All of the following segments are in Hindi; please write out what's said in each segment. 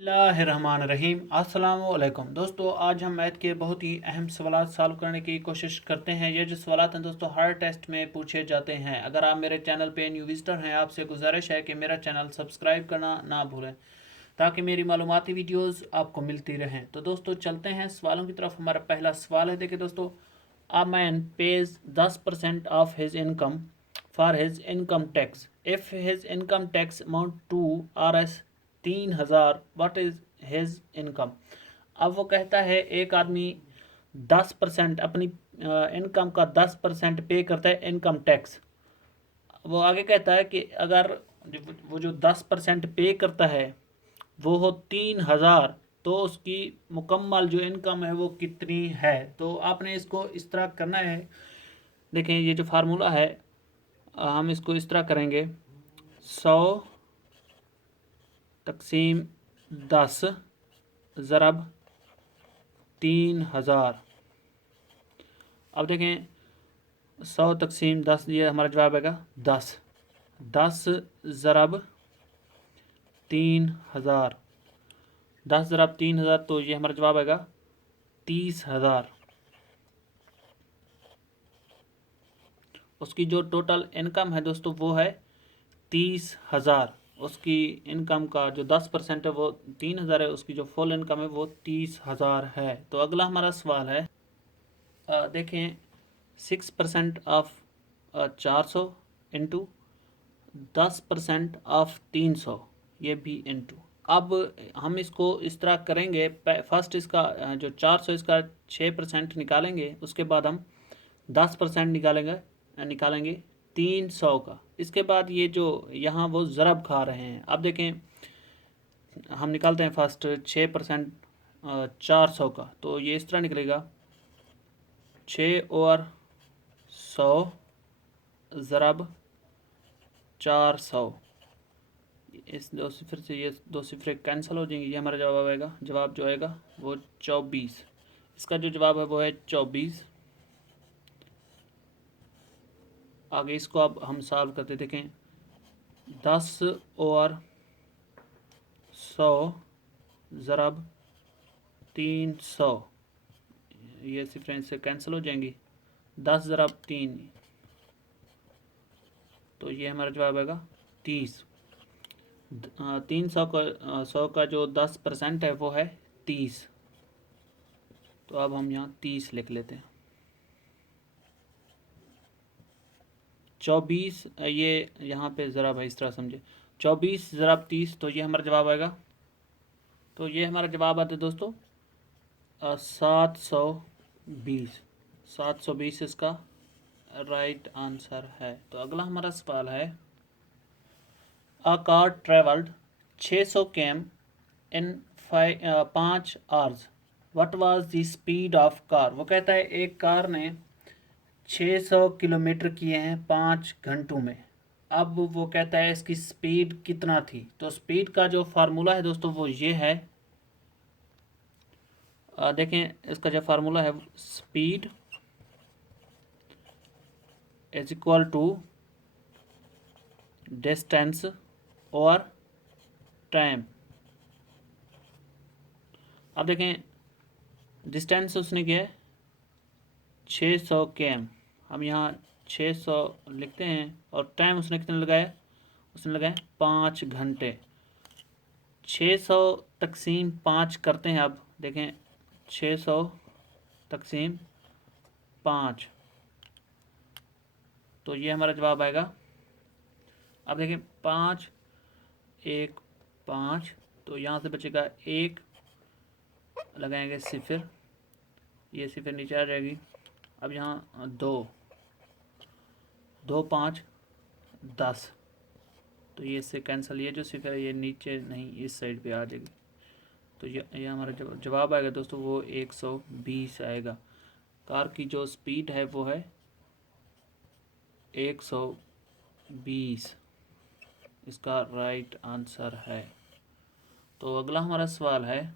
बिस्मिल्लाहिर्रहमानिर्रहीम। अस्सलामुअलैकुम दोस्तों, आज हम मैथ के बहुत ही अहम सवाल सॉल्व करने की कोशिश करते हैं। ये जो सवाल हैं दोस्तों हर टेस्ट में पूछे जाते हैं। अगर आप मेरे चैनल पे न्यू विजिटर हैं, आपसे गुजारिश है कि मेरा चैनल सब्सक्राइब करना ना भूलें ताकि मेरी मालूमाती वीडियोस आपको मिलती रहें। तो दोस्तों चलते हैं सवालों की तरफ। हमारा पहला सवाल है, देखिए दोस्तों, a man pays 10% of his income for his income tax if his income tax amount to RS 3000, what is his income. अब वो कहता है एक आदमी 10% अपनी इनकम का 10% पे करता है इनकम टैक्स। वो आगे कहता है कि अगर वो जो 10% पे करता है वो हो 3000, तो उसकी मुकम्मल जो इनकम है वो कितनी है। तो आपने इसको इस तरह करना है। देखें ये जो फार्मूला है, हम इसको इस तरह करेंगे, 100 तकसीम 10 ज़रब 3000। अब देखें 100 तकसीम 10, ये हमारा जवाब आएगा 10। 10 ज़रब 3000, 10 ज़रब 3000, तो ये हमारा जवाब आएगा 30,000। उसकी जो टोटल इनकम है दोस्तों वो है 30,000। उसकी इनकम का जो 10% है वो 3000 है, उसकी जो फुल इनकम है वो 30,000 है। तो अगला हमारा सवाल है, देखें 6% ऑफ 400 इंटू 10% ऑफ 300, ये भी इंटू। अब हम इसको इस तरह करेंगे, फर्स्ट इसका जो 400 इसका 6% निकालेंगे, उसके बाद हम 10% निकालेंगे 300 का। इसके बाद ये जो यहाँ वो ज़रब खा रहे हैं। अब देखें हम निकालते हैं फर्स्ट 6% 400 का, तो ये इस तरह निकलेगा 6/100 ज़रब 400। इस दो सिफर से ये दो सिफरे कैंसिल हो जाएंगे, ये हमारा जवाब आएगा। जवाब जो आएगा वो 24। इसका जो जवाब है वो है 24। आगे इसको अब हम सॉल्व करते देखें, 10/100 ज़रब 300, ये सिफरें से कैंसिल हो जाएंगी, 10 ज़रब 3, तो ये हमारा जवाब आएगा 30। 300 का 100 का जो 10% है वो है 30। तो अब हम यहाँ 30 लिख लेते हैं। 24, ये यहाँ पे ज़रा भाई इस तरह समझे, 24 ज़रब 30, तो ये हमारा जवाब आएगा। तो ये हमारा जवाब आता है दोस्तों 720। 720 इसका राइट आंसर है। तो अगला हमारा सवाल है, a car travelled 600 km in 5 hours, what was the speed of car. वो कहता है एक कार ने 600 किलोमीटर किए हैं 5 घंटों में। अब वो कहता है इसकी स्पीड कितना थी। तो स्पीड का जो फार्मूला है दोस्तों वो ये है, देखें इसका जो फार्मूला है, speed is equal to distance और टाइम। अब देखें डिस्टेंस उसने किया है 600 km, हम यहाँ 600 लिखते हैं, और टाइम उसने कितना लगाया, उसने लगाया 5 घंटे। 600 तकसीम 5 करते हैं। अब देखें 600 तकसीम 5, तो ये हमारा जवाब आएगा। अब देखें 5 1 5, तो यहाँ से बचेगा 1, लगाएंगे सिफर, ये सिफर नीचे आ जाएगी। अब यहाँ 2 2 5 10, तो ये इससे कैंसिल, ये जो सिफर है ये नीचे नहीं इस साइड पे आ जाएगी। तो ये हमारा जवाब आएगा दोस्तों वो 120 आएगा। कार की जो स्पीड है वो है 120, इसका राइट आंसर है। तो अगला हमारा सवाल है,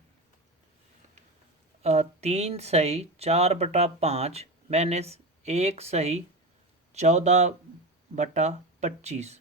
3 सही 4/5 माइनस 1 सही 14/25,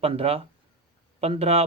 15، 15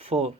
4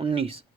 19.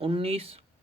19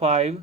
5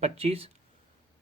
25،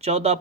14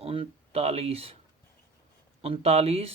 39. 39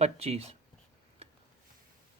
25.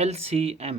LCM،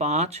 5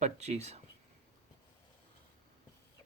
25،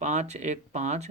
5 1 5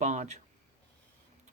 5.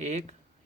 1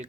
1.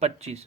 25.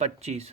25.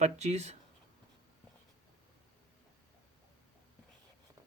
25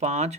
5،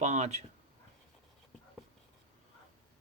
5.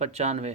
95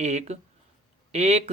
1. 1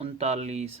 39.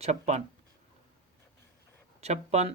56. 56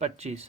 25،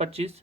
25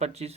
25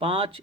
5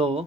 2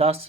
10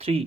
3.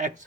x؟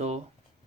2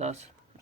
10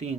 3.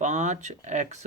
5x.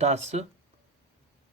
10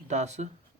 10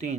3.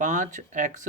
5x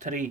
3.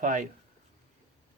5.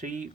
3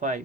5.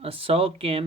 100 km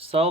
100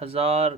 1000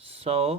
100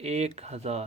1000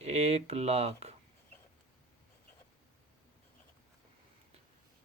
1,00,000.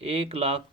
1,00,000